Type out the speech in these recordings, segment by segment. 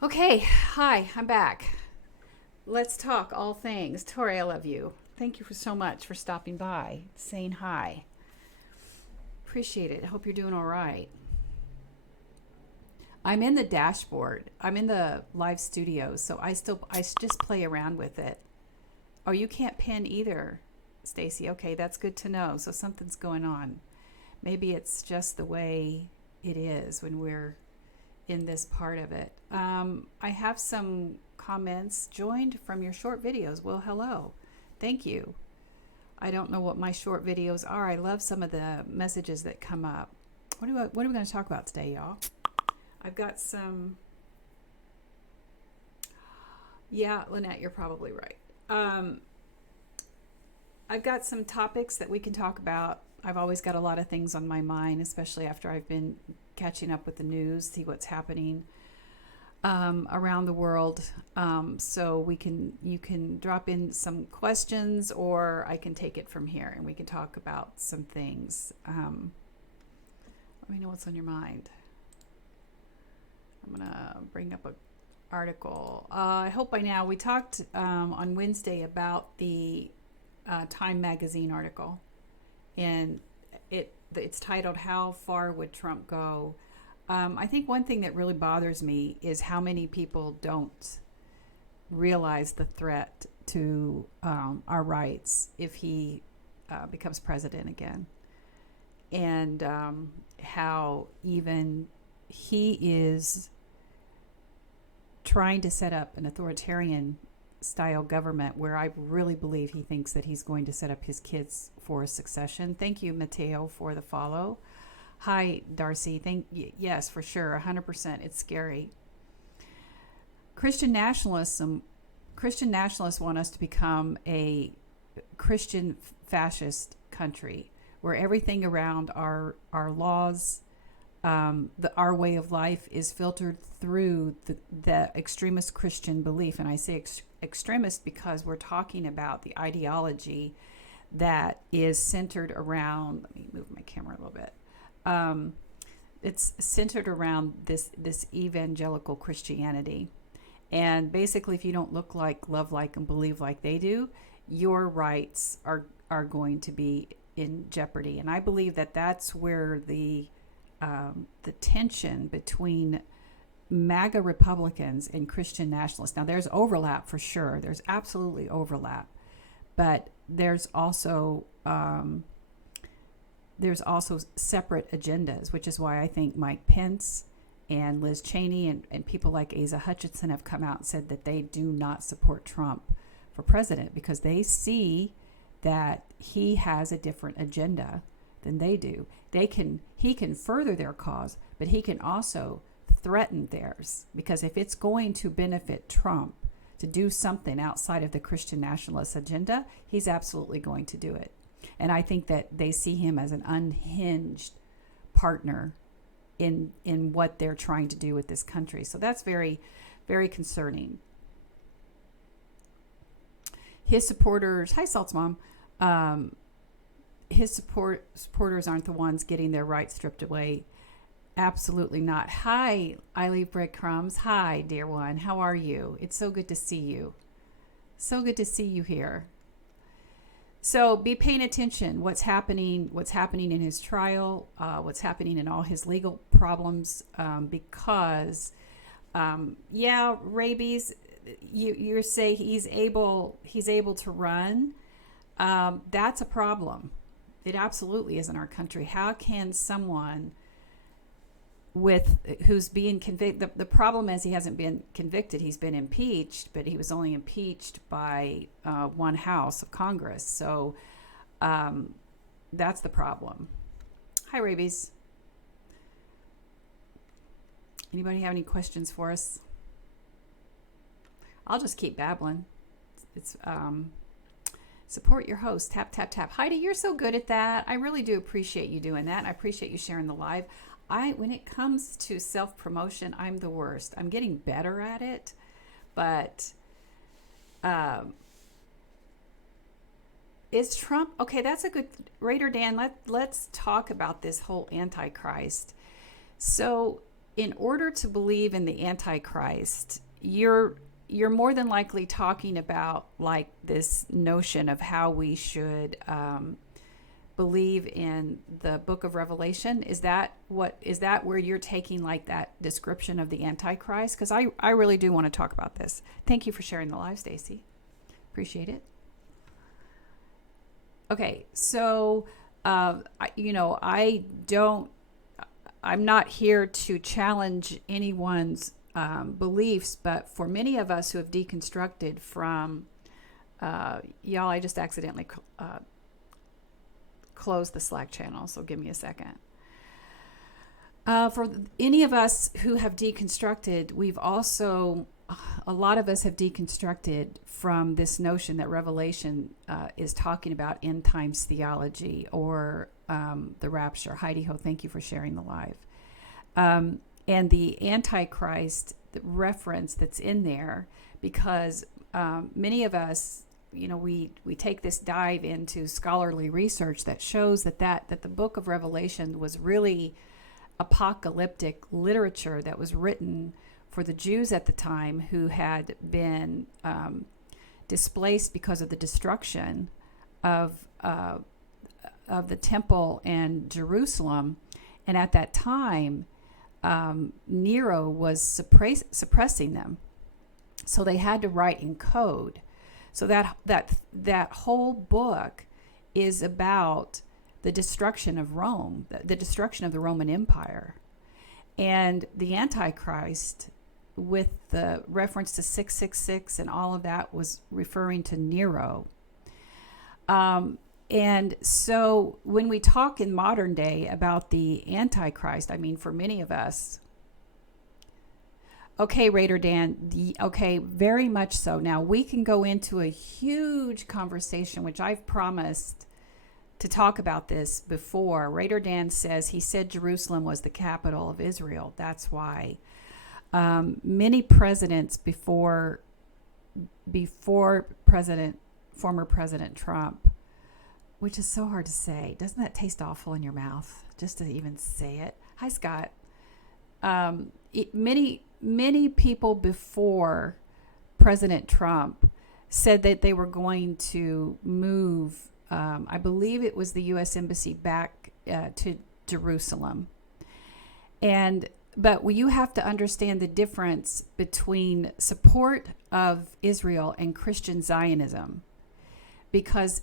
Okay, hi, I'm back. Let's talk all things. Tori, I love you. Thank you so much for stopping by, saying hi. Appreciate it. I hope you're doing all right. I'm in the dashboard. I'm in the live studio, so I just play around with it. Oh, you can't pin either, Stacy. Okay, that's good to know. So something's going on. Maybe it's just the way it is when we're in this part of it. I have some comments joined from your short videos. Well, hello. Thank you. I don't know what my short videos are. I love some of the messages that come up. What are we going to talk about today, y'all? I've got some. Yeah, Lynette, you're probably right. I've got some topics that we can talk about. I've always got a lot of things on my mind, especially after I've been catching up with the news, see what's happening around the world. So you can drop in some questions, or I can take it from here, and we can talk about some things. Let me know what's on your mind. I'm gonna bring up an article. I hope by now we talked on Wednesday about the Time magazine article, and it's titled "How Far Would Trump Go?" I think one thing that really bothers me is how many people don't realize the threat to our rights if he becomes president again, and how even he is trying to set up an authoritarian style government where I really believe he thinks that he's going to set up his kids for a succession. Thank you, Mateo, for the follow. Hi, Darcy. Yes, for sure, 100%. It's scary. Christian nationalism. Christian nationalists want us to become a Christian fascist country where everything around our laws, our way of life is filtered through the extremist Christian belief. And I say extremist because we're talking about the ideology that is centered around, let me move my camera a little bit. It's centered around this evangelical Christianity. And basically, if you don't look like, love like, and believe like they do, your rights are going to be in jeopardy. And I believe that that's where the tension between MAGA Republicans and Christian nationalists. Now, there's overlap for sure. There's absolutely overlap, but there's also separate agendas, which is why I think Mike Pence and Liz Cheney and people like Asa Hutchinson have come out and said that they do not support Trump for president because they see that he has a different agenda than they do. He can further their cause, but he can also threaten theirs, because if it's going to benefit Trump to do something outside of the Christian nationalist agenda, he's absolutely going to do it. And I think that they see him as an unhinged partner in what they're trying to do with this country. So that's very, very concerning. His supporters, hi Salt's mom, his supporters aren't the ones getting their rights stripped away. Absolutely not. Hi, I leave breadcrumbs. Hi, dear one. How are you? It's so good to see you. So good to see you here. So be paying attention. What's happening in his trial, what's happening in all his legal problems, because, rabies, you say he's able to run. That's a problem. It absolutely is in our country. How can someone who's being convicted, the problem is he hasn't been convicted, he's been impeached, but he was only impeached by one house of Congress. So that's the problem. Hi, Rabies. Anybody have any questions for us? I'll just keep babbling. It's support your host. Tap, tap, tap. Heidi, you're so good at that. I really do appreciate you doing that. I appreciate you sharing the live. When it comes to self-promotion, I'm the worst. I'm getting better at it, but is Trump okay? That's a good Raider Dan. Let's talk about this whole Antichrist. So in order to believe in the Antichrist, you're more than likely talking about like this notion of how we should believe in the book of Revelation. Is that where you're taking like that description of the Antichrist? Because I really do want to talk about this. Thank you for sharing the live, Stacy. Appreciate it. Okay, so I'm not here to challenge anyone's beliefs, but for many of us who have deconstructed from, y'all, I just accidentally closed the Slack channel, so give me a second. For any of us who have deconstructed, a lot of us have deconstructed from this notion that Revelation is talking about end times theology or the rapture. Heidi Ho, thank you for sharing the live. And the Antichrist reference that's in there, because many of us, we take this dive into scholarly research that shows that the book of Revelation was really apocalyptic literature that was written for the Jews at the time who had been displaced because of the destruction of the temple and Jerusalem. And at that time, Nero was suppressing them. So they had to write in code. So that whole book is about the destruction of Rome, the destruction of the Roman Empire. And the Antichrist, with the reference to 666 and all of that, was referring to Nero. And so when we talk in modern day about the Antichrist, I mean, for many of us, okay, Raider Dan, okay, very much so. Now we can go into a huge conversation, which I've promised to talk about this before. Raider Dan says he said Jerusalem was the capital of Israel. That's why many presidents before former President Trump, which is so hard to say. Doesn't that taste awful in your mouth just to even say it? Hi, Scott. Many people before President Trump said that they were going to move, I believe it was the U.S. Embassy back to Jerusalem. But you have to understand the difference between support of Israel and Christian Zionism, because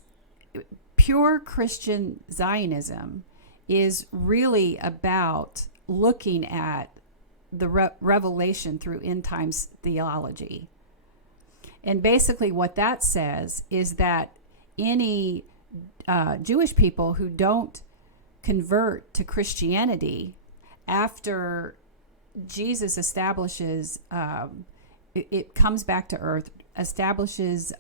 pure Christian Zionism is really about looking at the revelation through end times theology. And basically what that says is that any Jewish people who don't convert to Christianity after Jesus establishes, it comes back to earth, establishes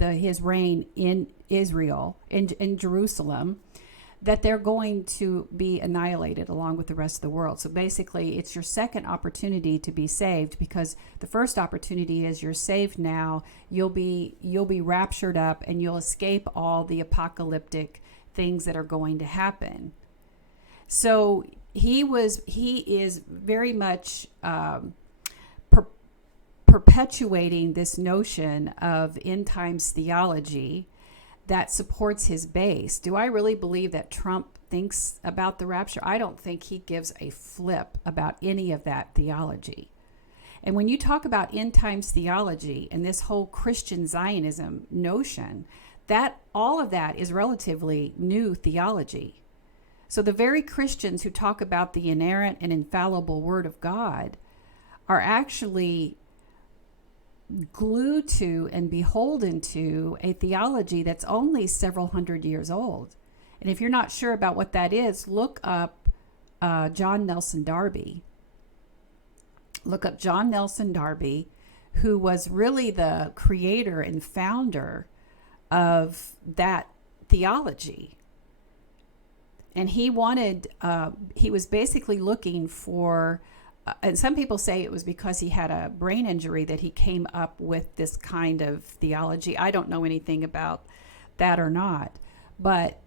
his reign in Israel, in Jerusalem, that they're going to be annihilated along with the rest of the world. So basically, it's your second opportunity to be saved, because the first opportunity is you're saved now, you'll be raptured up, and you'll escape all the apocalyptic things that are going to happen. So he is very much perpetuating this notion of end times theology that supports his base. Do I really believe that Trump thinks about the rapture? I don't think he gives a flip about any of that theology. And when you talk about end times theology and this whole Christian Zionism notion, that all of that is relatively new theology. So the very Christians who talk about the inerrant and infallible Word of God are actually glued to and beholden to a theology that's only several hundred years old. And if you're not sure about what that is, look up John Nelson Darby. Look up John Nelson Darby, who was really the creator and founder of that theology. And he was basically looking for, and some people say it was because he had a brain injury that he came up with this kind of theology. I don't know anything about that or not. But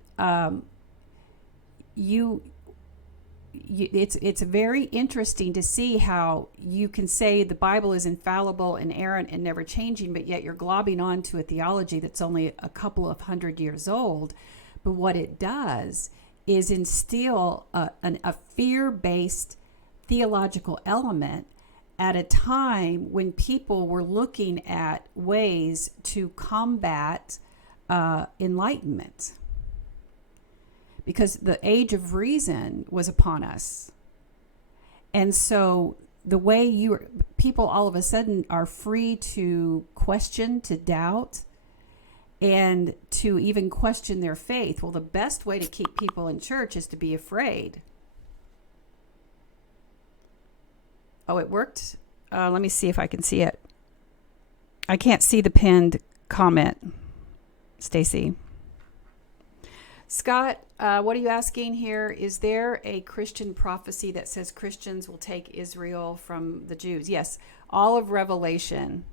it's very interesting to see how you can say the Bible is infallible, inerrant, and never changing, but yet you're globbing onto a theology that's only a couple of hundred years old. But what it does is instill a fear-based theological element at a time when people were looking at ways to combat enlightenment. Because the age of reason was upon us. And so the way people all of a sudden are free to question, to doubt, and to even question their faith. Well, the best way to keep people in church is to be afraid. Oh, it worked? Let me see if I can see it. I can't see the pinned comment, Stacy. Scott, what are you asking here? Is there a Christian prophecy that says Christians will take Israel from the Jews? Yes, all of Revelation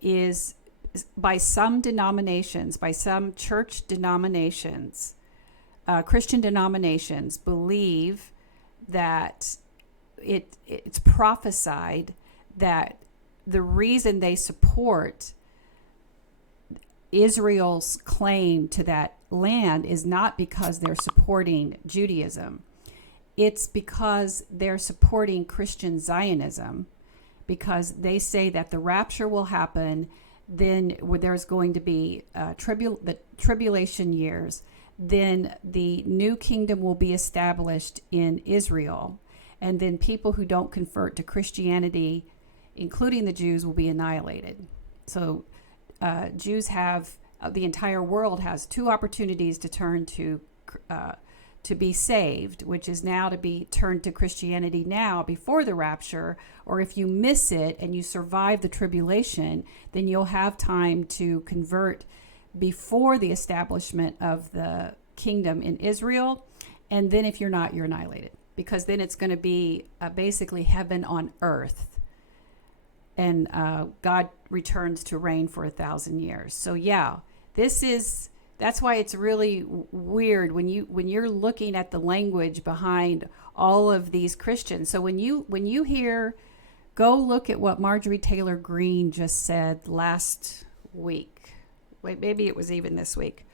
is, by some denominations, by some church denominations, Christian denominations believe that it's prophesied that the reason they support Israel's claim to that land is not because they're supporting Judaism. It's because they're supporting Christian Zionism, because they say that the rapture will happen, then there's going to be the tribulation years, then the new kingdom will be established in Israel, and then people who don't convert to Christianity, including the Jews, will be annihilated. So Jews have, the entire world has two opportunities to turn to be saved, which is now to be turned to Christianity now before the rapture, or if you miss it and you survive the tribulation, then you'll have time to convert before the establishment of the kingdom in Israel. And then if you're not, you're annihilated, because then it's going to be basically heaven on earth. And God returns to reign for 1,000 years. So yeah, that's why it's really weird when you're looking at the language behind all of these Christians. So when you hear, go look at what Marjorie Taylor Greene just said last week. Wait, maybe it was even this week.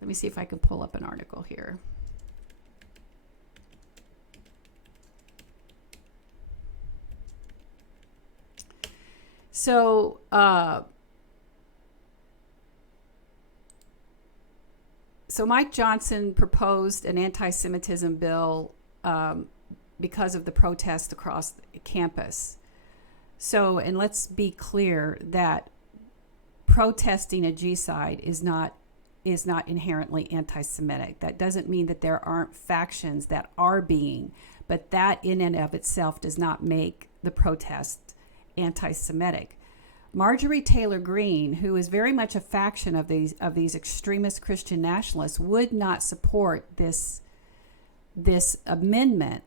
Let me see if I can pull up an article here. So, Mike Johnson proposed an anti-Semitism bill because of the protests across the campus. So, and let's be clear that protesting a G-side is not inherently anti-Semitic. That doesn't mean that there aren't factions that are being, but that in and of itself does not make the protest anti-Semitic. Marjorie Taylor Greene, who is very much a faction of these extremist Christian nationalists, would not support this amendment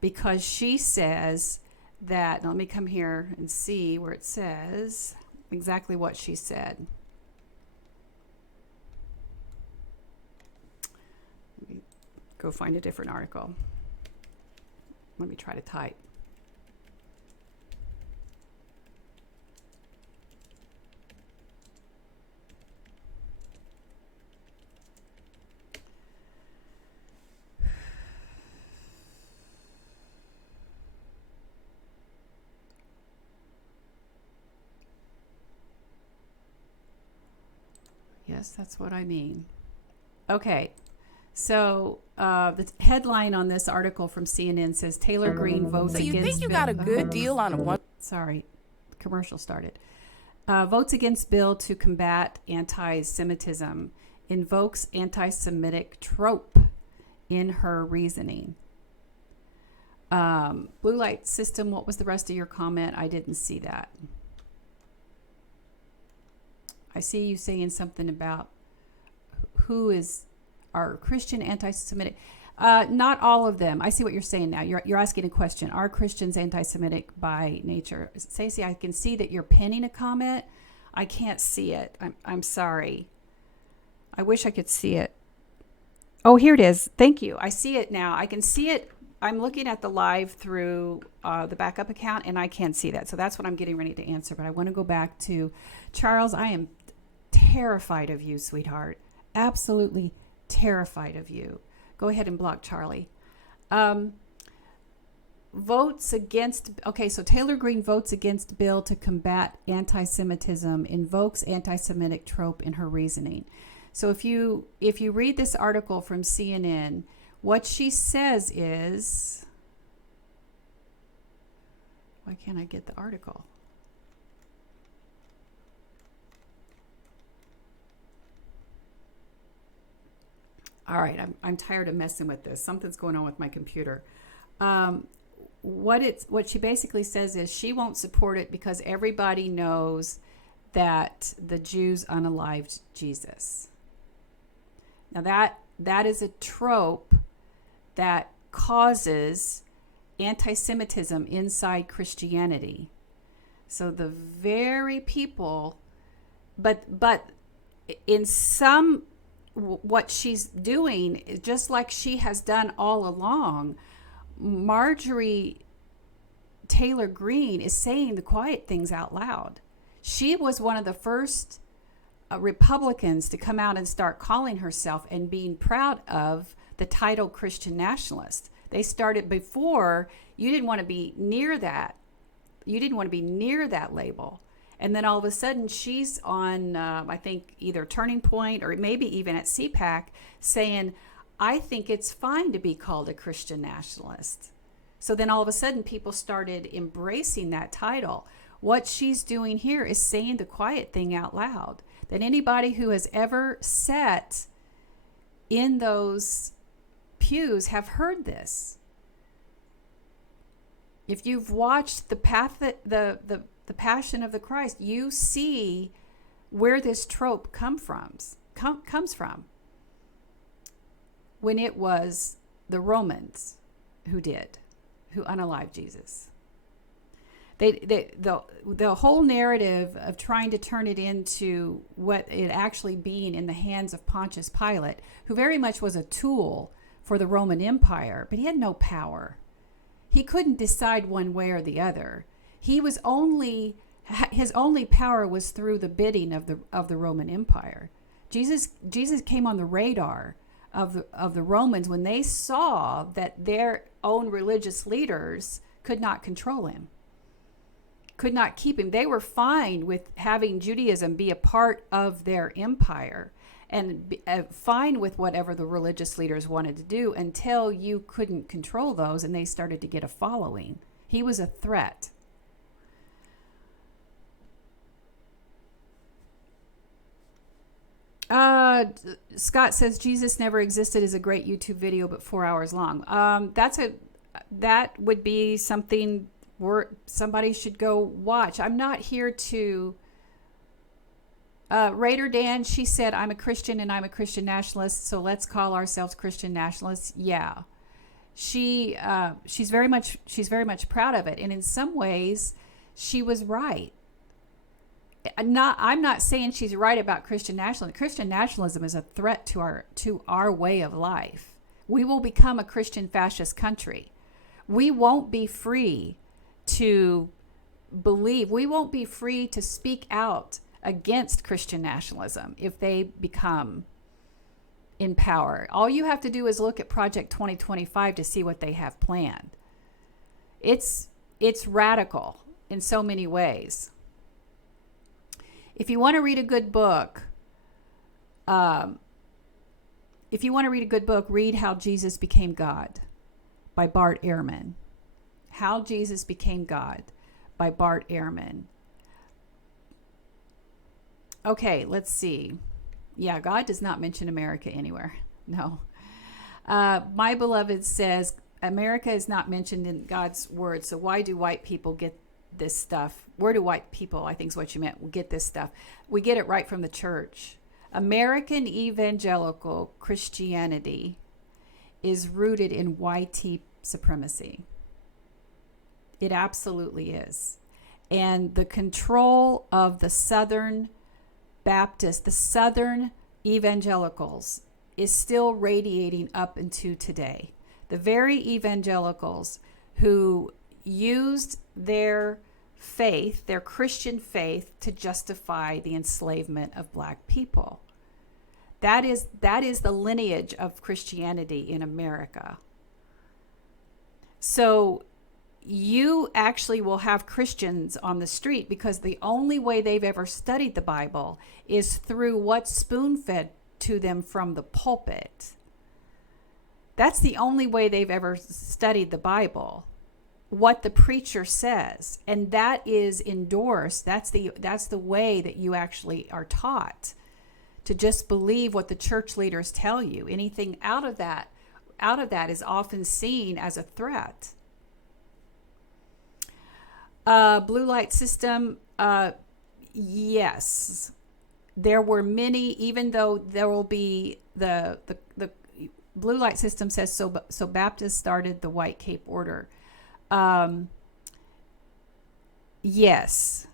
because she says that, let me come here and see where it says exactly what she said. Let me go find a different article. Let me try to type. Yes, that's what I mean. Okay, so the headline on this article from CNN says Taylor Greene votes against. So you think you got a good deal on a one? Sorry, commercial started. Votes against bill to combat anti-Semitism, invokes anti-Semitic trope in her reasoning. Blue light system. What was the rest of your comment? I didn't see that. I see you saying something about who is our Christian anti-Semitic. Not all of them. I see what you're saying now. You're asking a question. Are Christians anti-Semitic by nature? Stacey, I can see that you're pinning a comment. I can't see it. I'm sorry. I wish I could see it. Oh, here it is. Thank you. I see it now. I can see it. I'm looking at the live through the backup account, and I can't see that. So that's what I'm getting ready to answer. But I want to go back to Charles. I am terrified of you, sweetheart. Absolutely terrified of you. Go ahead and block Charlie. Votes against. Okay, so Taylor Greene votes against bill to combat anti-Semitism, invokes anti-Semitic trope in her reasoning. So if you read this article from CNN, what she says is, why can't I get the article? All right, I'm tired of messing with this. Something's going on with my computer. What she basically says is she won't support it because everybody knows that the Jews unalived Jesus. Now that is a trope that causes anti-Semitism inside Christianity. So the very people, but in some, what she's doing, just like she has done all along, Marjorie Taylor Greene is saying the quiet things out loud. She was one of the first Republicans to come out and start calling herself and being proud of the title Christian Nationalist. They started before. You didn't want to be near that. You didn't want to be near that label. And then all of a sudden she's on, I think, either Turning Point or maybe even at CPAC saying, I think it's fine to be called a Christian nationalist. So then all of a sudden people started embracing that title. What she's doing here is saying the quiet thing out loud. That anybody who has ever sat in those pews have heard this. If you've watched the Passion of the Christ, you see where this trope comes from. When it was the Romans who unalived Jesus. The whole narrative of trying to turn it into what it actually being in the hands of Pontius Pilate, who very much was a tool for the Roman Empire, but he had no power. He couldn't decide one way or the other. His only power was through the bidding of the Roman Empire. Jesus came on the radar of the Romans when they saw that their own religious leaders could not control him. Could not keep him. They were fine with having Judaism be a part of their empire and fine with whatever the religious leaders wanted to do until you couldn't control those and they started to get a following. He was a threat. Scott says Jesus never existed is a great YouTube video, but 4 hours long. That would be something somebody should go watch. I'm not here to Raider Dan, she said, I'm a Christian and I'm a Christian nationalist, so let's call ourselves Christian nationalists. Yeah. She's very much proud of it, and in some ways she was right. I'm not saying she's right about Christian nationalism. Christian nationalism is a threat to our way of life. We will become a Christian fascist country. We won't be free to believe. We won't be free to speak out against Christian nationalism if they become in power. All you have to do is look at Project 2025 to see what they have planned. It's radical in so many ways. If you want to read a good book, read How Jesus Became God by Bart Ehrman. How Jesus Became God by Bart Ehrman. Okay, let's see. Yeah, God does not mention America anywhere. No. My beloved says, America is not mentioned in God's word, so why do white people get this stuff? Where do white people, I think is what you meant, get this stuff? We get it right from the church. American evangelical Christianity is rooted in white supremacy. It absolutely is. And the control of the Southern Baptists, the Southern evangelicals, is still radiating up into today. The very evangelicals who used their faith, their Christian faith, to justify the enslavement of black people. That is the lineage of Christianity in America. So you actually will have Christians on the street because the only way they've ever studied the Bible is through what's spoon-fed to them from the pulpit. That's the only way they've ever studied the Bible, what the preacher says, and that is endorsed. That's the way that you actually are taught, to just believe what the church leaders tell you. Anything out of that is often seen as a threat. Blue light system, yes, there were many. Even though there will be the blue light system says so Baptists started the White Cape Order. Yes,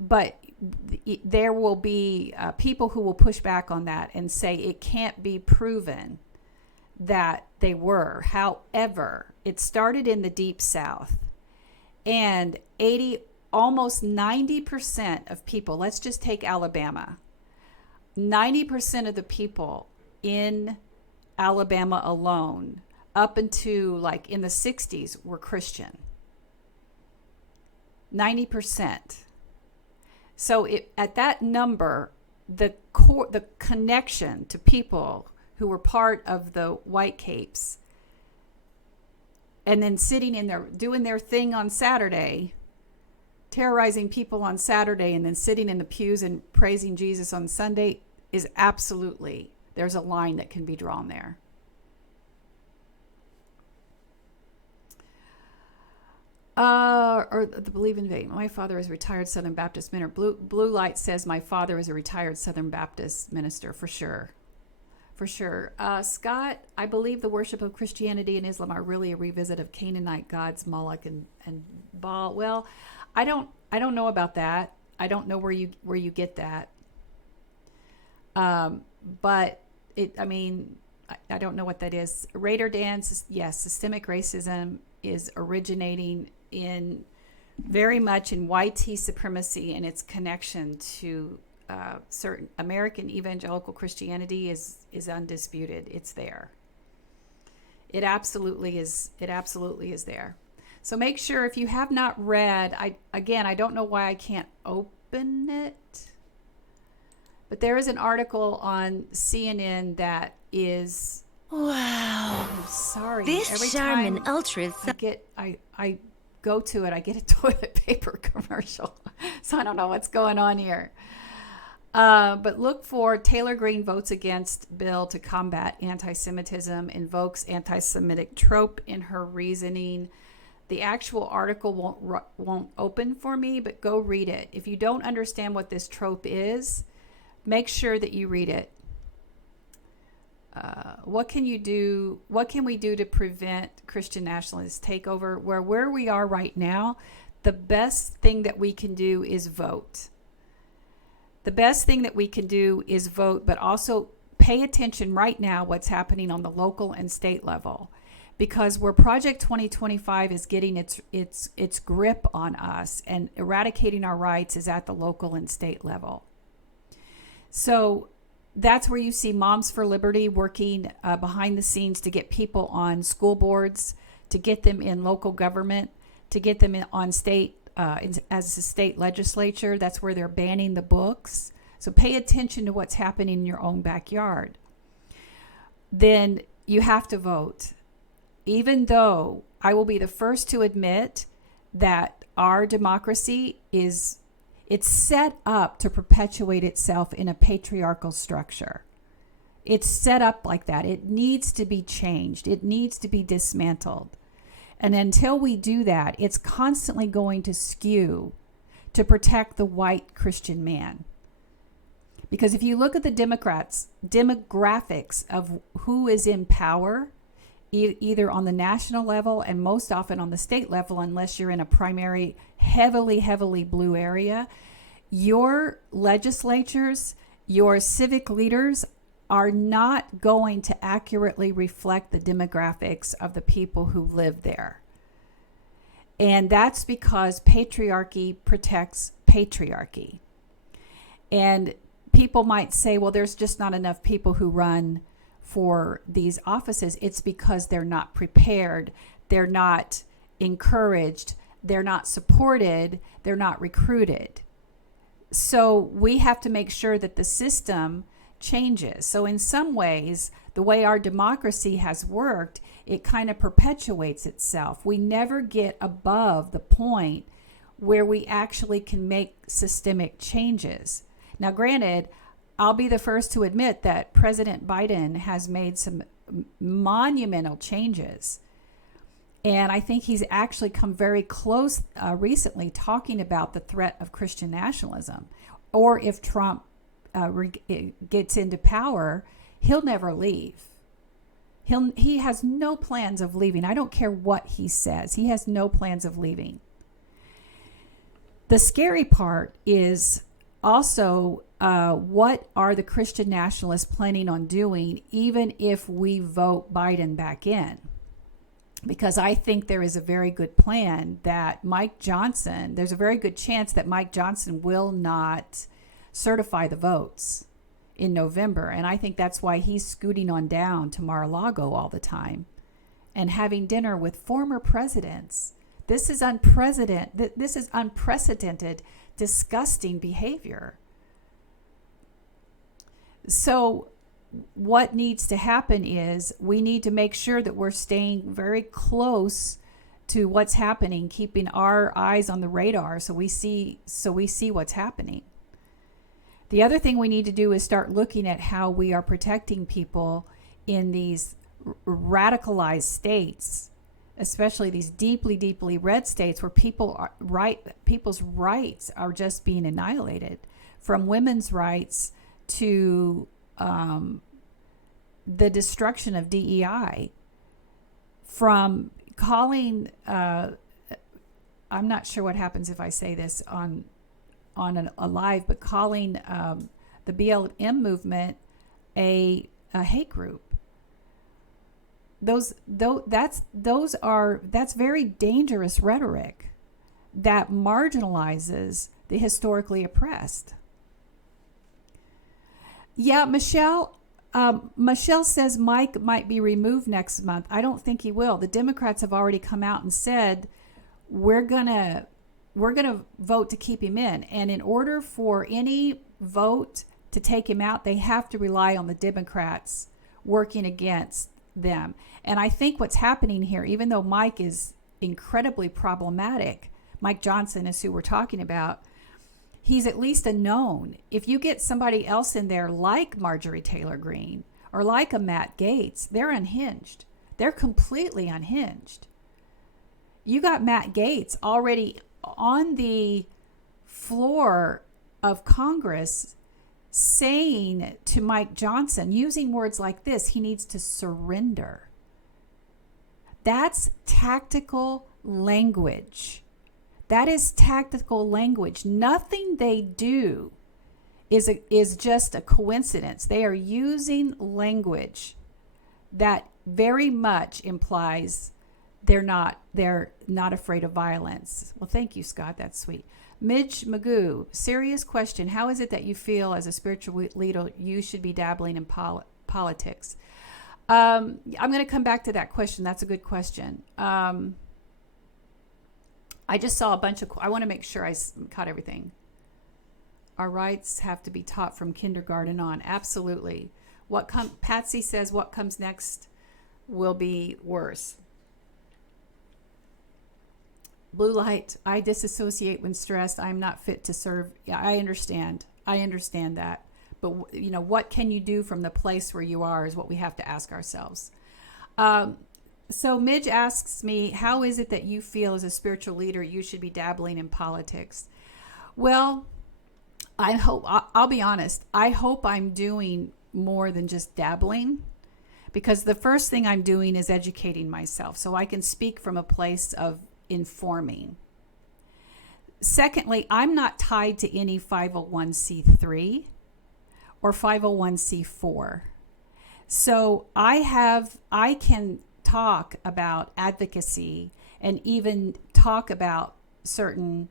but there will be people who will push back on that and say it can't be proven that they were. However, it started in the Deep South, and almost 90% of people, let's just take Alabama, 90% of the people in Alabama alone, up into like in the 60s, were Christian. 90%. So at that number, the connection to people who were part of the White Capes, and then sitting in there doing their thing on Saturday, terrorizing people on Saturday, and then sitting in the pews and praising Jesus on Sunday, is absolutely, there's a line that can be drawn there. Or the believe in vain. My father is a retired Southern Baptist minister. Blue light says my father is a retired Southern Baptist minister, for sure. For sure. Scott, I believe the worship of Christianity and Islam are really a revisit of Canaanite gods, Moloch and Baal. Well, I don't know about that. I don't know where you get that. But I don't know what that is. Raider Dan says, yes, systemic racism is originating very much in white supremacy, and its connection to certain American evangelical Christianity is undisputed. It's there. It absolutely is there. So make sure, if you have not read, I don't know why I can't open it, but there is an article on CNN that is, wow. I'm sorry. This every Charmin time Ultra. I go to it, I get a toilet paper commercial. So I don't know what's going on here. But look for Taylor Greene votes against bill to combat anti-Semitism, invokes anti-Semitic trope in her reasoning. The actual article won't open for me, but go read it. If you don't understand what this trope is, make sure that you read it. What can we do to prevent Christian Nationalist takeover? Where we are right now, the best thing that we can do is vote. The best thing that we can do is vote, but also pay attention right now what's happening on the local and state level, because where Project 2025 is getting its grip on us and eradicating our rights is at the local and state level. So that's where you see Moms for Liberty working behind the scenes to get people on school boards, to get them in local government, to get them on state, as a state legislature. That's where they're banning the books. So pay attention to what's happening in your own backyard. Then you have to vote. Even though I will be the first to admit that our democracy it's set up to perpetuate itself in a patriarchal structure. It's set up like that. It needs to be changed. It needs to be dismantled. And until we do that, it's constantly going to skew to protect the white Christian man. Because if you look at the demographics of who is in power, either on the national level and most often on the state level, unless you're in a primary heavily blue area, your legislatures, your civic leaders are not going to accurately reflect the demographics of the people who live there. And that's because patriarchy protects patriarchy. And people might say, well, there's just not enough people who run for these offices. It's because they're not prepared, they're not encouraged, they're not supported, they're not recruited. So we have to make sure that the system changes. So in some ways, the way our democracy has worked, it kind of perpetuates itself. We never get above the point where we actually can make systemic changes. Now, granted, I'll be the first to admit that President Biden has made some monumental changes. And I think he's actually come very close recently talking about the threat of Christian nationalism. Or if Trump gets into power, he'll never leave. He has no plans of leaving. I don't care what he says. He has no plans of leaving. The scary part is also what are the Christian nationalists planning on doing even if we vote Biden back in? Because I think there is a very good plan that there's a very good chance that Mike Johnson will not certify the votes in November. And I think that's why he's scooting on down to Mar-a-Lago all the time and having dinner with former presidents. This is unprecedented, disgusting behavior. So what needs to happen is we need to make sure that we're staying very close to what's happening, keeping our eyes on the radar so we see what's happening. The other thing we need to do is start looking at how we are protecting people in these radicalized states, especially these deeply, deeply red states where people's rights are just being annihilated, from women's rights to the destruction of DEI, from calling, I'm not sure what happens if I say this on a live, but calling the BLM movement a hate group. That's very dangerous rhetoric that marginalizes the historically oppressed. Yeah, Michelle says Mike might be removed next month. I don't think he will. The Democrats have already come out and said we're gonna vote to keep him in, and in order for any vote to take him out, they have to rely on the Democrats working against them. And I think what's happening here, even though Mike is incredibly problematic, Mike Johnson is who we're talking about, he's at least a known. If you get somebody else in there like Marjorie Taylor Greene or like a Matt Gaetz, they're unhinged. They're completely unhinged. You got Matt Gaetz already on the floor of Congress saying to Mike Johnson, using words like this, he needs to surrender. That's tactical language. That is tactical language. Nothing they do is just a coincidence. They are using language that very much implies they're not afraid of violence. Well, thank you, Scott. That's sweet. Midge Magoo, serious question. How is it that you feel as a spiritual leader you should be dabbling in politics? I'm going to come back to that question. That's a good question. I just saw a bunch of, I want to make sure I caught everything. Our rights have to be taught from kindergarten on. Absolutely. Patsy says what comes next will be worse. Blue light, I disassociate when stressed. I'm not fit to serve. Yeah, I understand that. But, what can you do from the place where you are is what we have to ask ourselves. So Midge asks me, how is it that you feel as a spiritual leader you should be dabbling in politics? Well, I'll be honest, I hope I'm doing more than just dabbling, because the first thing I'm doing is educating myself so I can speak from a place of informing. Secondly, I'm not tied to any 501c3 or 501c4. So I can talk about advocacy and even talk about certain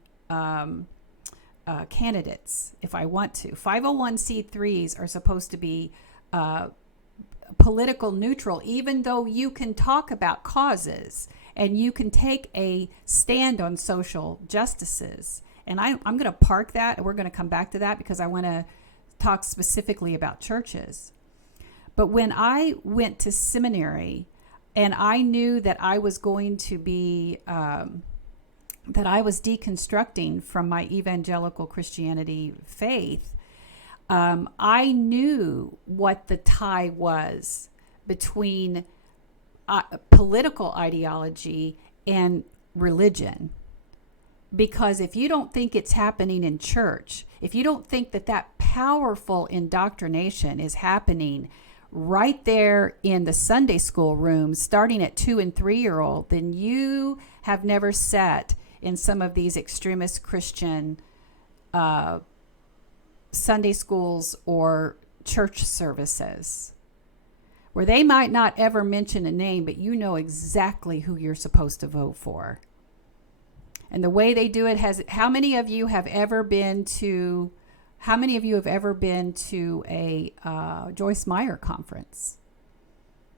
candidates if I want to. 501c3s are supposed to be political neutral, even though you can talk about causes and you can take a stand on social justices. And I'm going to park that, and we're going to come back to that because I want to talk specifically about churches. But when I went to seminary and I knew that I was going to be, that I was deconstructing from my evangelical Christianity faith, I knew what the tie was between political ideology and religion. Because if you don't think it's happening in church, if you don't think that that powerful indoctrination is happening right there in the Sunday school rooms, starting at 2 and 3-year-old, then you have never sat in some of these extremist Christian Sunday schools or church services, where they might not ever mention a name, but you know exactly who you're supposed to vote for. And the way they do it how many of you have ever been to a Joyce Meyer conference,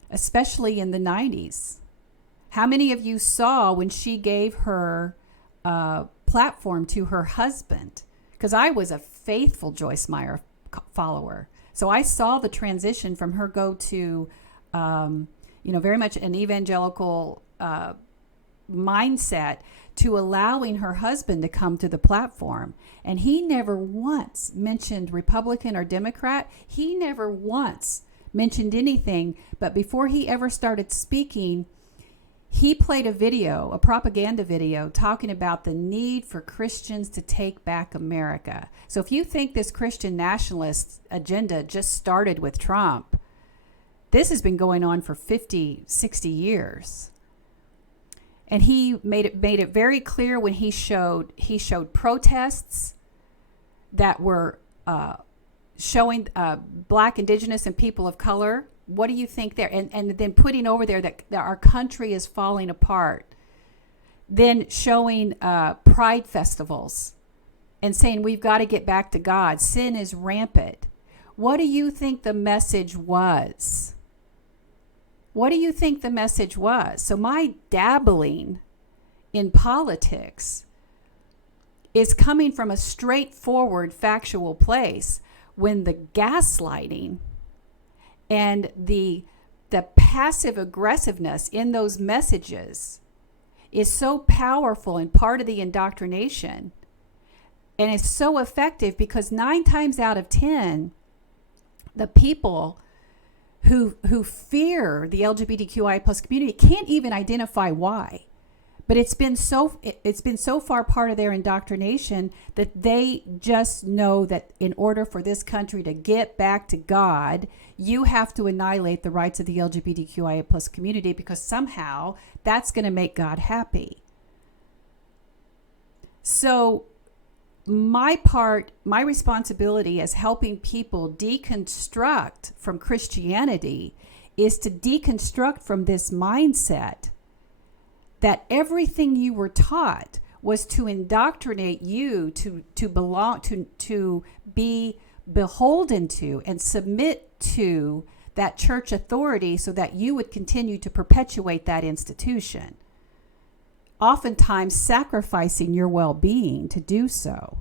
especially in the 90s? How many of you saw when she gave her platform to her husband? Because I was a faithful Joyce Meyer follower. So I saw the transition from her go to, very much an evangelical mindset to allowing her husband to come to the platform. And he never once mentioned Republican or Democrat. He never once mentioned anything. But before he ever started speaking, he played a propaganda video, talking about the need for Christians to take back America. So if you think this Christian Nationalist agenda just started with Trump, this has been going on for 50, 60 years. And he made it very clear when he showed protests that were showing Black, Indigenous, and people of color. What do you think there? And then putting over there that our country is falling apart. Then showing pride festivals and saying we've got to get back to God. Sin is rampant. What do you think the message was? What do you think the message was? So my dabbling in politics is coming from a straightforward, factual place, when the gaslighting and the passive aggressiveness in those messages is so powerful and part of the indoctrination. And it's so effective because 9 times out of 10, the people who fear the LGBTQI plus community can't even identify why. But it's been so far part of their indoctrination that they just know that in order for this country to get back to God, you have to annihilate the rights of the LGBTQIA plus community, because somehow that's going to make God happy. So my responsibility as helping people deconstruct from Christianity is to deconstruct from this mindset that everything you were taught was to indoctrinate you to belong to be beholden to and submit to that church authority so that you would continue to perpetuate that institution, oftentimes sacrificing your well-being to do so.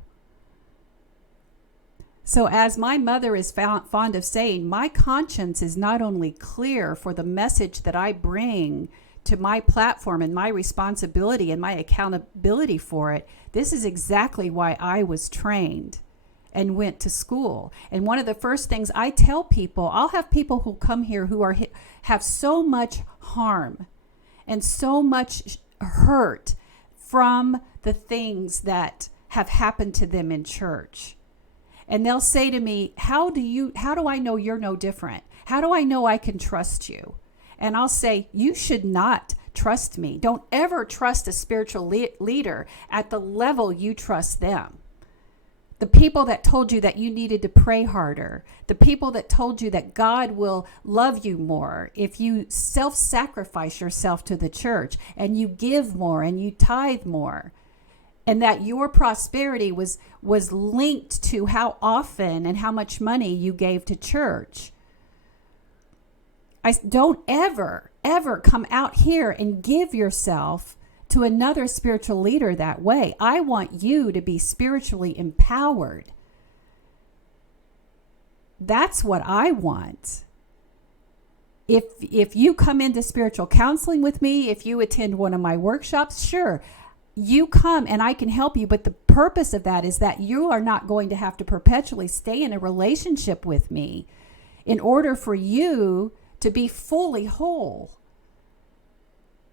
So as my mother is fond of saying, my conscience is not only clear for the message that I bring to my platform and my responsibility and my accountability for it. This is exactly why I was trained and went to school. And one of the first things I tell people, I'll have people who come here who have so much harm and so much hurt from the things that have happened to them in church. And they'll say to me, how do I know you're no different? How do I know I can trust you? And I'll say, you should not trust me. Don't ever trust a spiritual leader at the level you trust them. The people that told you that you needed to pray harder. The people that told you that God will love you more if you self-sacrifice yourself to the church and you give more and you tithe more. And that your prosperity was linked to how often and how much money you gave to church. I don't ever come out here and give yourself to another spiritual leader that way. I want you to be spiritually empowered. That's what I want. If you come into spiritual counseling with me, if you attend one of my workshops, sure, you come and I can help you. But the purpose of that is that you are not going to have to perpetually stay in a relationship with me in order for you to be fully whole.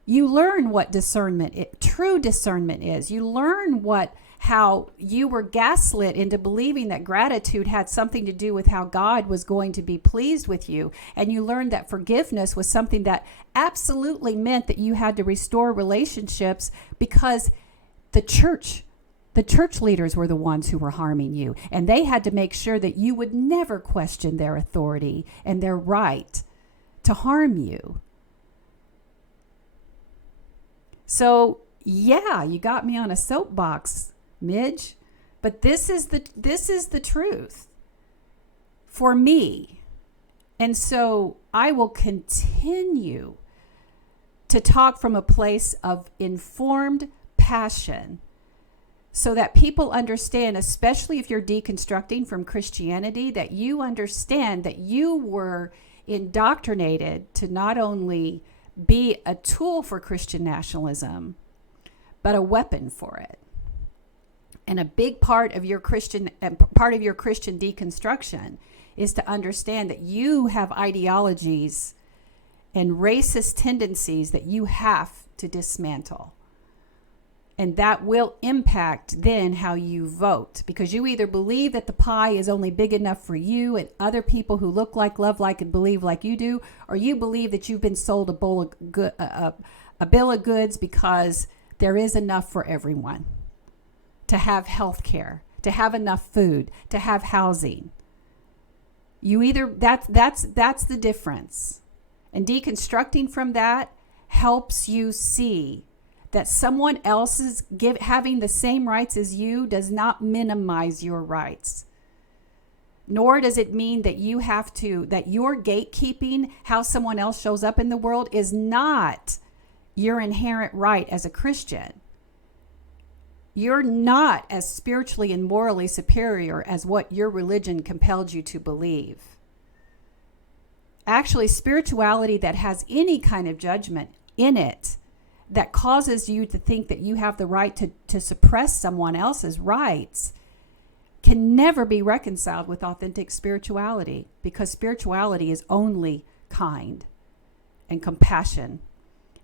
You learn what true discernment is. You learn how you were gaslit into believing that gratitude had something to do with how God was going to be pleased with you. And you learned that forgiveness was something that absolutely meant that you had to restore relationships because the church leaders were the ones who were harming you. And they had to make sure that you would never question their authority and their right to harm you. So, yeah, you got me on a soapbox, Midge, but this is the truth for me. And so I will continue to talk from a place of informed passion so that people understand, especially if you're deconstructing from Christianity, that you understand that you were indoctrinated to not only be a tool for Christian nationalism, but a weapon for it. And a big part of your Christian deconstruction is to understand that you have ideologies and racist tendencies that you have to dismantle. And that will impact then how you vote, because you either believe that the pie is only big enough for you and other people who look like, love like, and believe like you do, or you believe that you've been sold a bill of goods because there is enough for everyone to have health care, to have enough food, to have housing. That's the difference. And deconstructing from that helps you see that someone else's having the same rights as you does not minimize your rights. Nor does it mean that that your gatekeeping, how someone else shows up in the world, is not your inherent right as a Christian. You're not as spiritually and morally superior as what your religion compelled you to believe. Actually, spirituality that has any kind of judgment in it that causes you to think that you have the right to suppress someone else's rights can never be reconciled with authentic spirituality, because spirituality is only kind and compassion,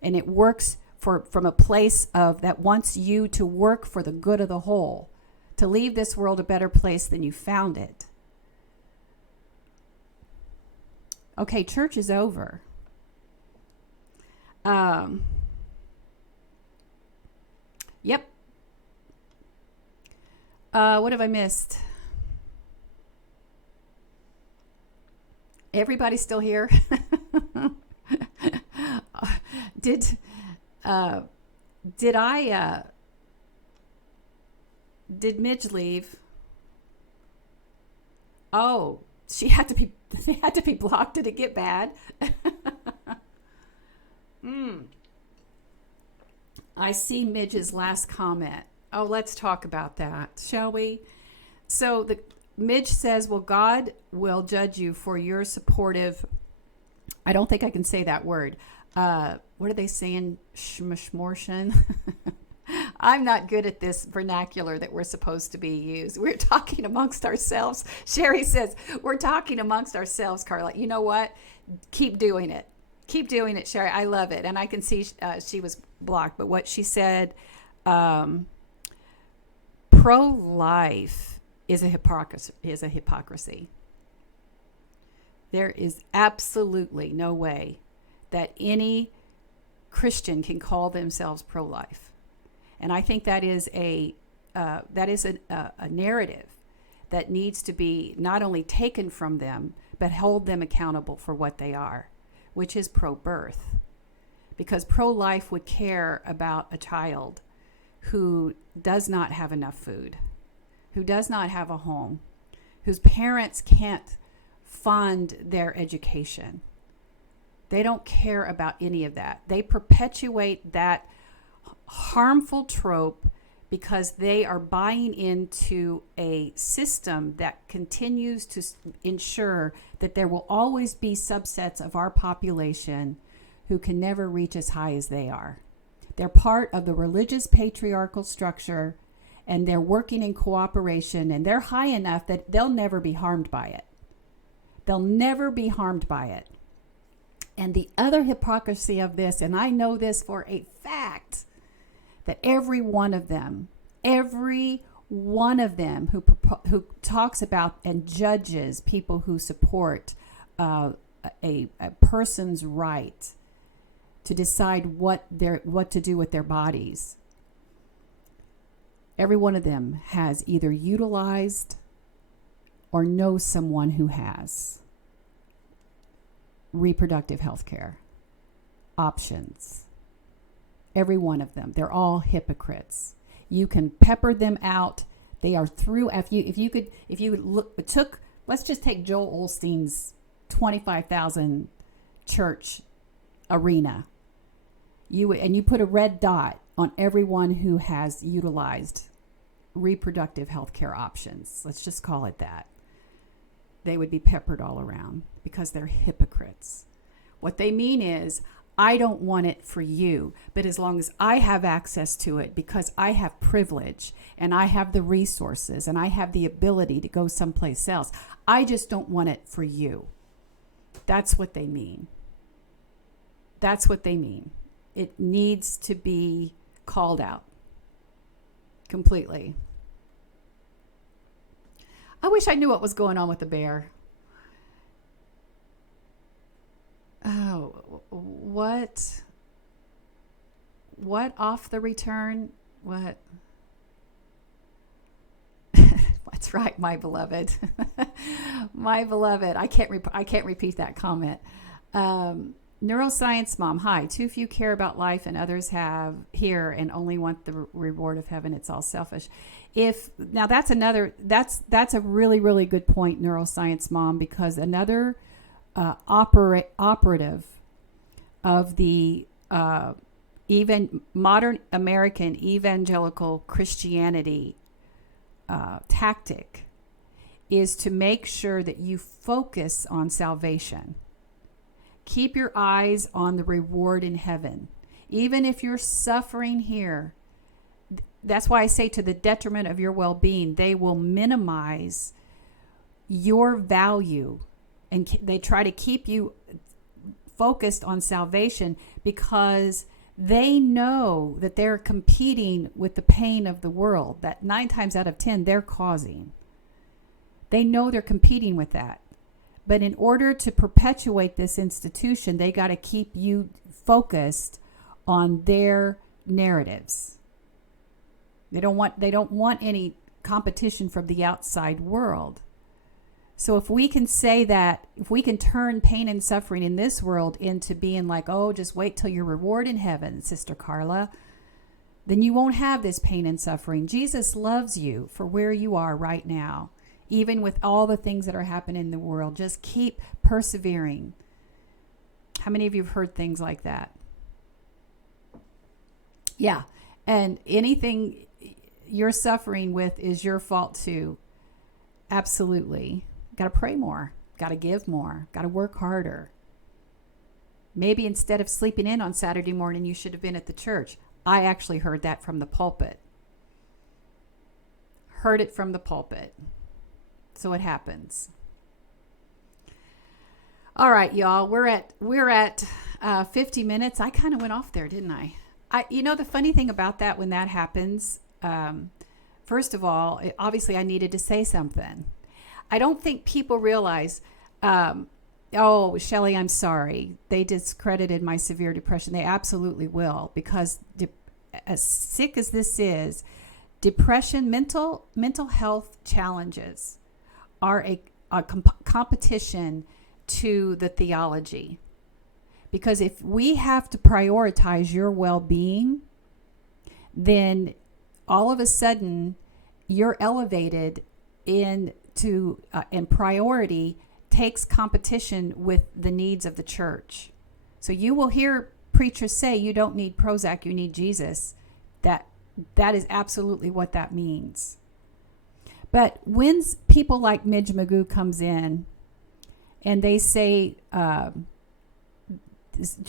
and it works from a place of that wants you to work for the good of the whole, to leave this world a better place than you found it. Okay, church is over. Yep. What have I missed? Everybody still here? Did Midge leave? Oh, they had to be blocked. Did it get bad? I see Midge's last comment. Oh, let's talk about that, shall we? So Midge says, well, God will judge you for your supportive, I don't think I can say that word. What are they saying? Shmortion? I'm not good at this vernacular that we're supposed to be used. We're talking amongst ourselves. Sherry says, we're talking amongst ourselves, Carla. You know what? Keep doing it. Keep doing it, Sherry. I love it. And I can see she was blocked. But what she said, pro-life is a hypocrisy. There is absolutely no way that any Christian can call themselves pro-life. And I think that is a narrative that needs to be not only taken from them, but hold them accountable for what they are, which is pro-birth. Because pro-life would care about a child who does not have enough food, who does not have a home, whose parents can't fund their education. They don't care about any of that. They perpetuate that harmful trope because they are buying into a system that continues to ensure that there will always be subsets of our population who can never reach as high as they are. They're part of the religious patriarchal structure, and they're working in cooperation, and they're high enough that they'll never be harmed by it. They'll never be harmed by it. And the other hypocrisy of this, and I know this for a fact, that every one of them who talks about and judges people who support a person's right to decide what to do with their bodies, every one of them has either utilized or knows someone who has reproductive health care options. Every one of them. They're all hypocrites. You can pepper them out. They are through. If you took, let's just take Joel Osteen's 25,000 church arena. You put a red dot on everyone who has utilized reproductive health care options. Let's just call it that. They would be peppered all around because they're hypocrites. What they mean is, I don't want it for you, but as long as I have access to it, because I have privilege and I have the resources and I have the ability to go someplace else, I just don't want it for you. That's what they mean. That's what they mean. It needs to be called out completely. I wish I knew what was going on with the bear. Oh, what off the return? What? That's right, my beloved. My beloved. I can't repeat that comment. Neuroscience mom, hi. Too few care about life and others have here and only want the reward of heaven. It's all selfish. Now that's a really, really good point, neuroscience mom, because another operative of the even modern American evangelical Christianity tactic is to make sure that you focus on salvation. Keep your eyes on the reward in heaven. Even if you're suffering here, that's why I say to the detriment of your well-being, they will minimize your value. And they try to keep you focused on salvation because they know that they're competing with the pain of the world that 9 times out of 10 they're causing. They know they're competing with that. But in order to perpetuate this institution, they got to keep you focused on their narratives. They don't want any competition from the outside world. So if we can say that, if we can turn pain and suffering in this world into being like, oh, just wait till your reward in heaven, Sister Karla, then you won't have this pain and suffering. Jesus loves you for where you are right now, even with all the things that are happening in the world. Just keep persevering. How many of you have heard things like that? Yeah. And anything you're suffering with is your fault too. Absolutely. Got to pray more, got to give more, got to work harder. Maybe instead of sleeping in on Saturday morning, you should have been at the church. I actually heard that from the pulpit. Heard it from the pulpit. So it happens. All right, y'all, we're at 50 minutes. I kind of went off there, didn't I? The funny thing about that, when that happens, first of all, obviously I needed to say something. I don't think people realize, oh, Shelley, I'm sorry. They discredited my severe depression. They absolutely will, because as sick as this is, depression, mental health challenges are a competition to the theology. Because if we have to prioritize your well-being, then all of a sudden you're elevated into and priority takes competition with the needs of the church. So you will hear preachers say you don't need Prozac, you need Jesus. That is absolutely what that means. But when people like Midge Magoo comes in and they say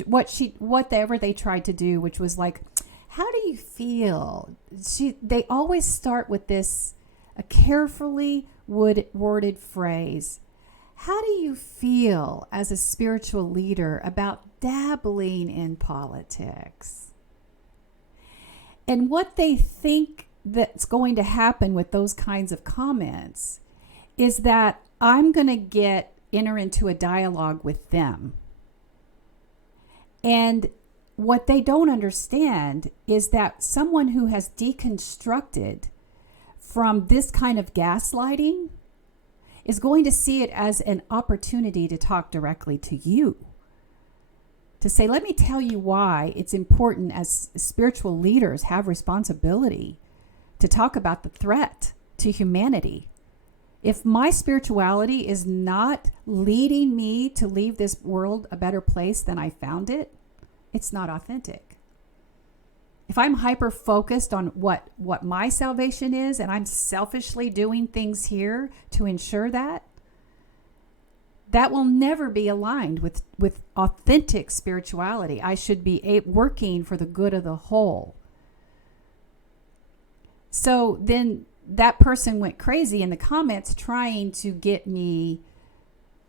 whatever they tried to do, which was like, how do you feel? They always start with this a carefully worded phrase. How do you feel as a spiritual leader about dabbling in politics? And what they think that's going to happen with those kinds of comments is that I'm going to enter into a dialogue with them. And what they don't understand is that someone who has deconstructed from this kind of gaslighting is going to see it as an opportunity to talk directly to you. To say, let me tell you why it's important as spiritual leaders have responsibility to talk about the threat to humanity. If my spirituality is not leading me to leave this world a better place than I found it, it's not authentic. If I'm hyper-focused on what my salvation is and I'm selfishly doing things here to ensure that will never be aligned with authentic spirituality. I should be working for the good of the whole. So then that person went crazy in the comments trying to get me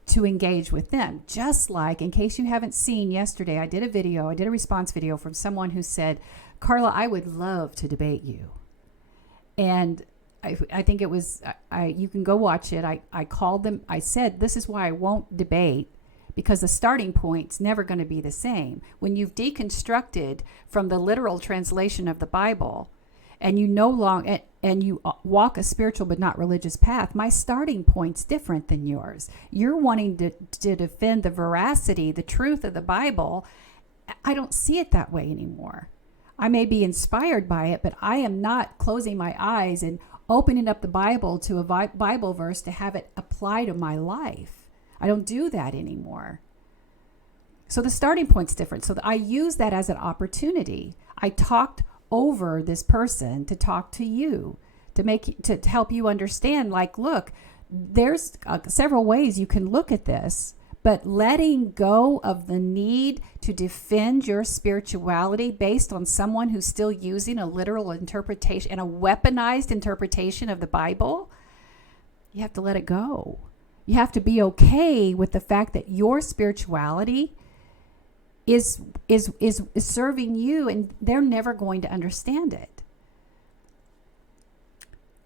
to engage with them. Just like, in case you haven't seen, yesterday I did a response video from someone who said, Karla, I would love to debate you. And I think it was, you can go watch it. I called them. I said, this is why I won't debate, because the starting point's never going to be the same. When you've deconstructed from the literal translation of the Bible and you you walk a spiritual but not religious path, my starting point's different than yours. You're wanting to defend the veracity, the truth of the Bible. I don't see it that way anymore. I may be inspired by it, but I am not closing my eyes and opening up the Bible to a Bible verse to have it apply to my life. I don't do that anymore. So the starting point's different. So I use that as an opportunity. I talked over this person to talk to you, to help you understand, like, look, there's several ways you can look at this, but letting go of the need to defend your spirituality based on someone who's still using a literal interpretation and a weaponized interpretation of the Bible, you have to let it go. You have to be okay with the fact that your spirituality is serving you, and they're never going to understand it.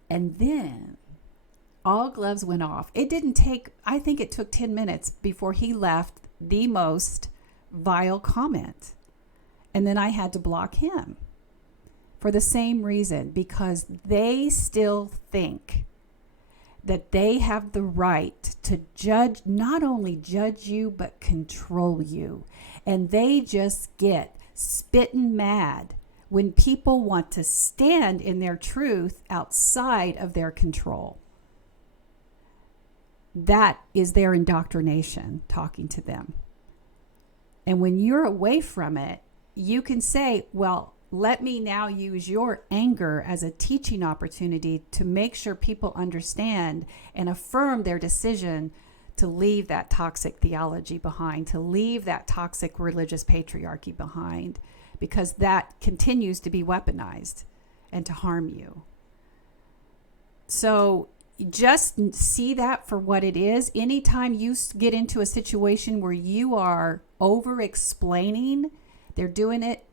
And then all gloves went off. It didn't take, I think it took 10 minutes before he left the most vile comment. And then I had to block him for the same reason, because they still think that they have the right to judge, not only judge you, but control you. And they just get spitting mad when people want to stand in their truth outside of their control. That is their indoctrination talking to them. And when you're away from it, you can say, well, let me now use your anger as a teaching opportunity to make sure people understand and affirm their decision to leave that toxic theology behind, to leave that toxic religious patriarchy behind, because that continues to be weaponized and to harm you. So just see that for what it is. Anytime you get into a situation where you are over-explaining, they're doing it,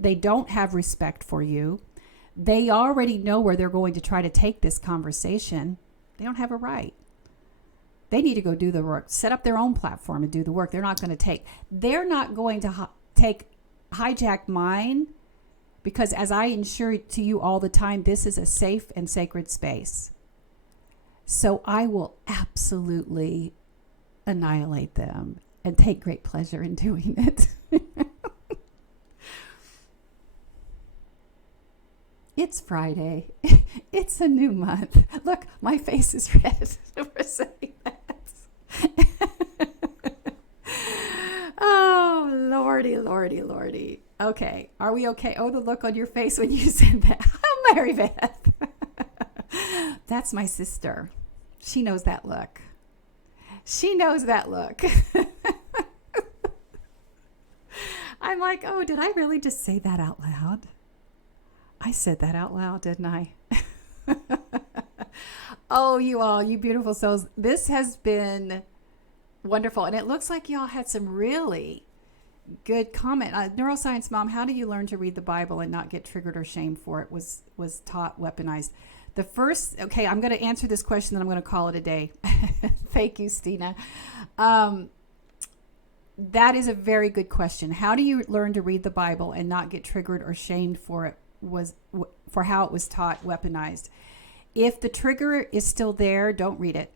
they don't have respect for you. They already know where they're going to try to take this conversation. They don't have a right. They need to go do the work, set up their own platform and do the work. They're not going to hijack mine, because as I ensure to you all the time, this is a safe and sacred space. So I will absolutely annihilate them and take great pleasure in doing it. It's Friday. It's a new month. Look, my face is red for saying that. Oh, Lordy, Lordy, Lordy. Okay, are we okay? Oh, the look on your face when you said that. Oh, Mary Beth. That's my sister. She knows that look. She knows that look. I'm like, oh, did I really just say that out loud? I said that out loud, didn't I? Oh, you all, you beautiful souls. This has been wonderful. And it looks like y'all had some really good comment. Neuroscience Mom, how do you learn to read the Bible and not get triggered or shamed for it? Was taught weaponized. The first, okay, I'm going to answer this question, then I'm going to call it a day. Thank you, Stina. That is a very good question. How do you learn to read the Bible and not get triggered or shamed for it? For how it was taught, weaponized. If the trigger is still there, don't read it,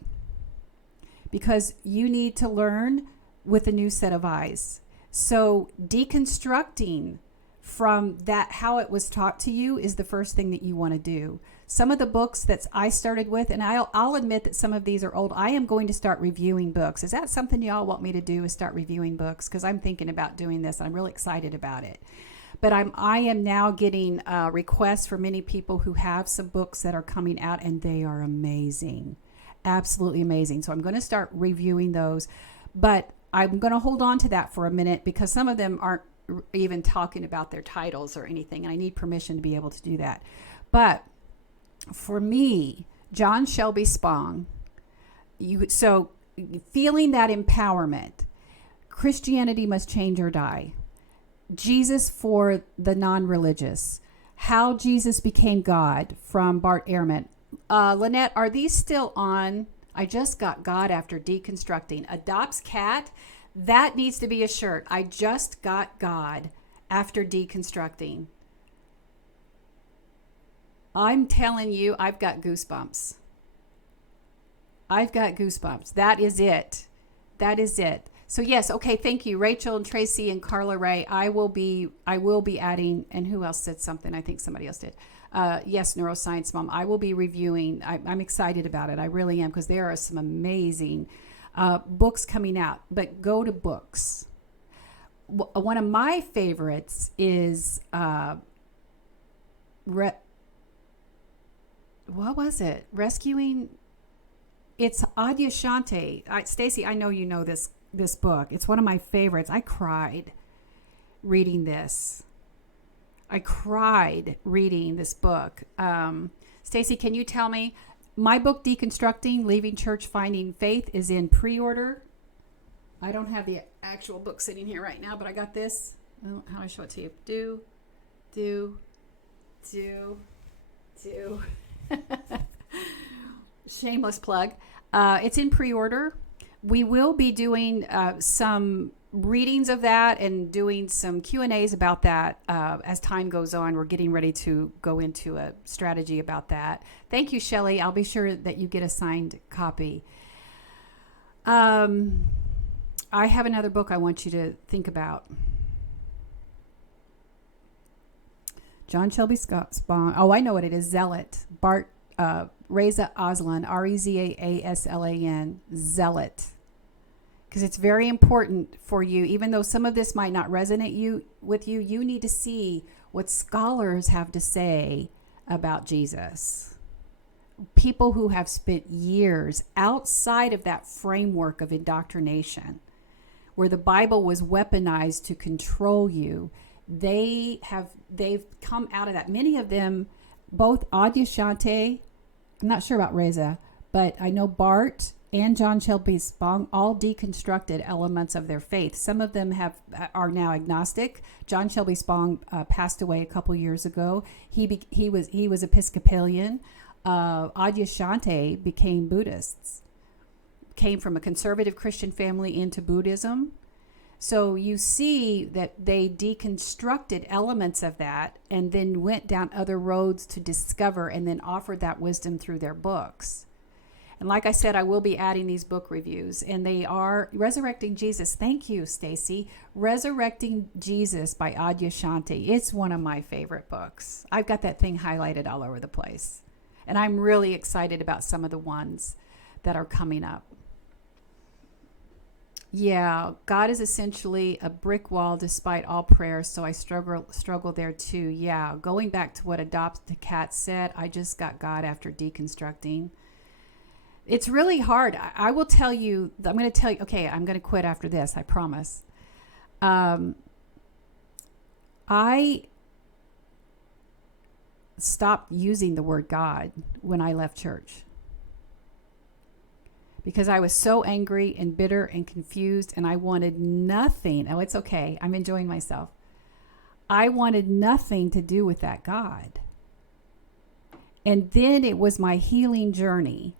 because you need to learn with a new set of eyes. So deconstructing from that, how it was taught to you, is the first thing that you want to do. Some of the books that I started with, and I'll admit that some of these are old. I am going to start reviewing books. Is that something y'all want me to do, is start reviewing books? Because I'm thinking about doing this. I'm really excited about it. But I am now getting requests from many people who have some books that are coming out, and they are amazing, absolutely amazing. So I'm going to start reviewing those, but I'm going to hold on to that for a minute, because some of them aren't even talking about their titles or anything, and I need permission to be able to do that. But for me, John Shelby Spong, so feeling that empowerment, Christianity Must Change or Die, Jesus for the non-religious, How Jesus Became God from Bart Ehrman. Lynette, are these still on? I just got God after deconstructing. Adopts cat, that needs to be a shirt. I just got God after deconstructing. I'm telling you, I've got goosebumps. I've got goosebumps. That is it. That is it. So yes, okay, thank you, Rachel and Tracy and Carla Ray. I will be adding, and who else said something? I think somebody else did. Yes, Neuroscience Mom. I will be reviewing. I'm excited about it. I really am, because there are some amazing books coming out. But go to books. One of my favorites is what was it? Rescuing. It's Adyashanti. Stacy, I know you know this book. It's one of my favorites. I cried reading this. I cried reading this book. Stacy, can you tell me, my book, Deconstructing, Leaving Church, Finding Faith, is in pre-order. I don't have the actual book sitting here right now, but I got this. How do I show it to you? Do. Shameless plug. It's in pre-order. We will be doing some readings of that and doing some Q&As about that as time goes on. We're getting ready to go into a strategy about that. Thank you, Shelley. I'll be sure that you get a signed copy. I have another book I want you to think about. John Shelby Spong. Oh, I know what it is. Zealot. Bart Reza Aslan. Rezaaslan. Zealot. Because it's very important for you, even though some of this might not resonate with you, you need to see what scholars have to say about Jesus. People who have spent years outside of that framework of indoctrination, where the Bible was weaponized to control you, they've come out of that. Many of them, both Adyashanti, I'm not sure about Reza, but I know Bart and John Shelby Spong all deconstructed elements of their faith. Some of them are now agnostic. John Shelby Spong passed away a couple years ago. He was Episcopalian. Adyashanti became Buddhists. Came from a conservative Christian family into Buddhism. So you see that they deconstructed elements of that and then went down other roads to discover and then offered that wisdom through their books. And like I said, I will be adding these book reviews, and they are Resurrecting Jesus. Thank you, Stacy. Resurrecting Jesus by Adyashanti. It's one of my favorite books. I've got that thing highlighted all over the place. And I'm really excited about some of the ones that are coming up. Yeah, God is essentially a brick wall despite all prayers, so I struggle there too. Yeah, going back to what Adopt the Cat said, I just got God after deconstructing. It's really hard. I will tell you, I'm going to tell you, okay, I'm going to quit after this, I promise. I stopped using the word God when I left church, because I was so angry and bitter and confused, and I wanted nothing. Oh, it's okay. I'm enjoying myself. I wanted nothing to do with that God. And then it was my healing journey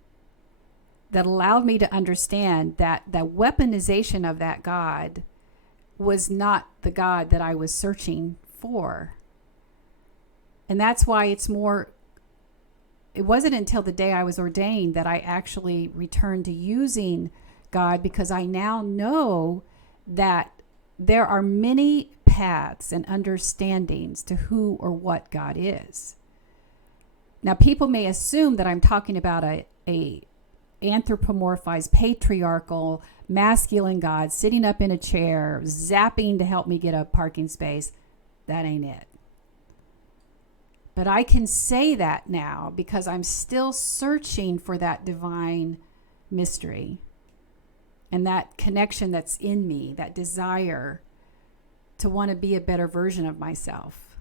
that allowed me to understand that the weaponization of that God was not the God that I was searching for. And that's why it wasn't until the day I was ordained that I actually returned to using God, because I now know that there are many paths and understandings to who or what God is. Now, people may assume that I'm talking about a anthropomorphized, patriarchal, masculine God sitting up in a chair, zapping to help me get a parking space. That ain't it. But I can say that now because I'm still searching for that divine mystery and that connection that's in me, that desire to want to be a better version of myself,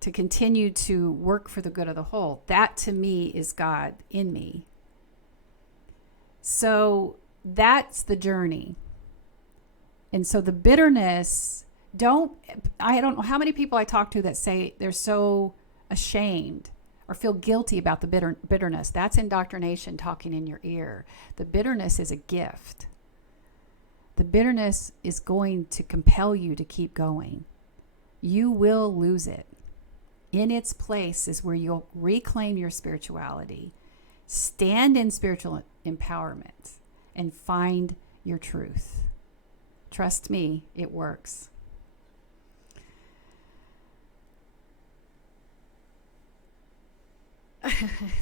to continue to work for the good of the whole. That to me is God in me. So that's the journey. And so the bitterness, I don't know how many people I talk to that say they're so ashamed or feel guilty about the bitterness. That's indoctrination talking in your ear. The bitterness is a gift. The bitterness is going to compel you to keep going. You will lose it. In its place is where you'll reclaim your spirituality, stand in spiritual empowerment, and find your truth. Trust me, it works.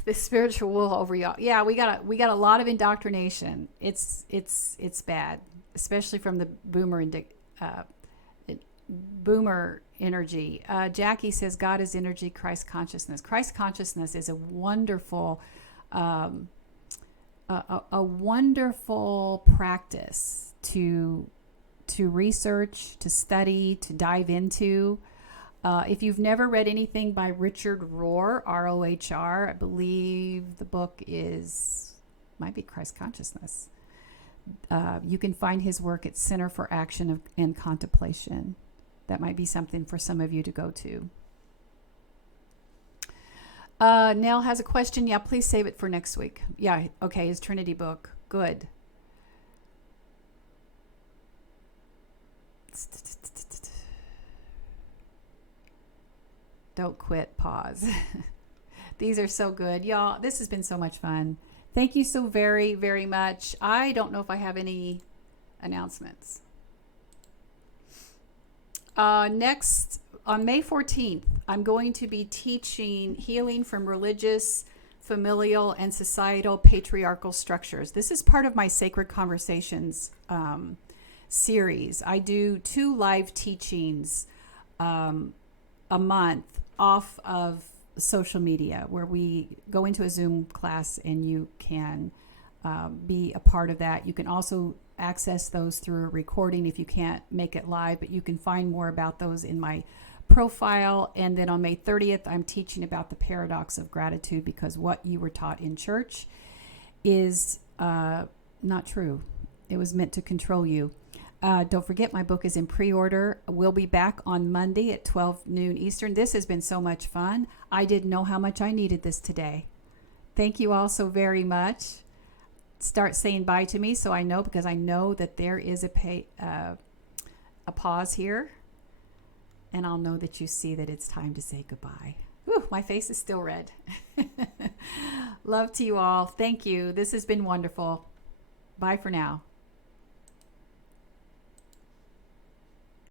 The spiritual wool over y'all. Yeah, we got a lot of indoctrination. It's bad, especially from the boomer energy. Jackie says God is energy, Christ consciousness. Christ consciousness is a wonderful wonderful practice to research, to study, to dive into. If you've never read anything by Richard Rohr, R-O-H-R, I believe the book might be Christ Consciousness. You can find his work at Center for Action and Contemplation. That might be something for some of you to go to. Nell has a question. Yeah, please save it for next week. Yeah, okay, his Trinity book. Good. Don't quit, pause. These are so good. Y'all, this has been so much fun. Thank you so very, very much. I don't know if I have any announcements. Next, on May 14th, I'm going to be teaching healing from religious, familial, and societal patriarchal structures. This is part of my Sacred Conversations series. I do 2 live teachings a month off of social media, where we go into a Zoom class and you can be a part of that. You can also access those through a recording if you can't make it live, but you can find more about those in my profile. And then on May 30th, I'm teaching about the paradox of gratitude, because what you were taught in church is not true. It was meant to control you. Don't forget, my book is in pre-order. We'll be back on Monday at 12 noon Eastern. This has been so much fun. I didn't know how much I needed this today. Thank you all so very much. Start saying bye to me so I know, because I know that there is a pause here. And I'll know that you see that it's time to say goodbye. Whew, my face is still red. Love to you all. Thank you. This has been wonderful. Bye for now.